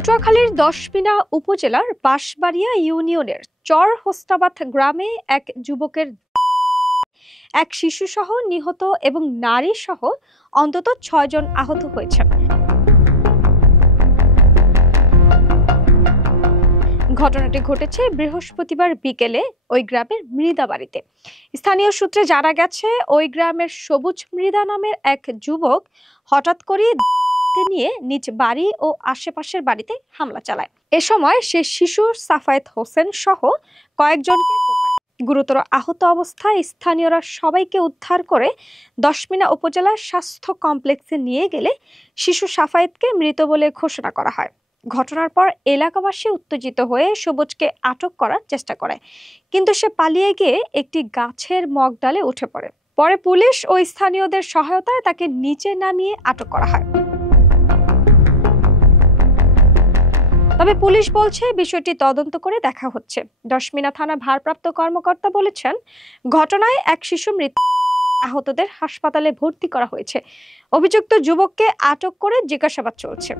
পটুয়াখালীর দশমিনা উপজেলার বাঁশবাড়িয়া ইউনিয়নের চর হোস্টাবাদ গ্রামে এক যুবকের এক শিশুসহ নিহত এবং নারী সহ অন্তত ৬ জন আহত হয়েছেন। ঘটনাটি ঘটেছে বৃহস্পতিবার বিকেলে ওই গ্রামের মৃদা বাড়িতে। স্থানীয় সূত্রে জানা গেছে, ওই গ্রামের সবুজ মৃদা নামের এক যুবক হঠাৎ করে নিয়ে নিজ বাড়ি ও আশেপাশের বাড়িতে হামলা চালায়। এ সময় সে শিশু সাফায়েত হোসেন সহ কয়েকজনকে গুরুতর আহত অবস্থায় স্থানীয়রা সবাইকে উদ্ধার করে দশমিনা উপজেলা স্বাস্থ্য কমপ্লেক্সে নিয়ে গেলে শিশু সাফায়েতকে মৃত বলে ঘোষণা করা হয়। ঘটনার পর এলাকাবাসী উত্তেজিত হয়ে সবুজকে আটক করার চেষ্টা করে, কিন্তু সে পালিয়ে গিয়ে একটি গাছের মগডালে উঠে পড়ে। পরে পুলিশ ও স্থানীয়দের সহায়তায় তাকে নিচে নামিয়ে আটক করা হয়। তবে পুলিশ বলছে বিষয়টি তদন্ত করে দেখা হচ্ছে। দশমিনা থানা ভারপ্রাপ্ত কর্মকর্তা বলেছেন, ঘটনায় এক শিশু মৃত্যু, আহতদের হাসপাতালে ভর্তি করা হয়েছে। অভিযুক্ত যুবককে আটক করে জিজ্ঞাসাবাদ চলছে।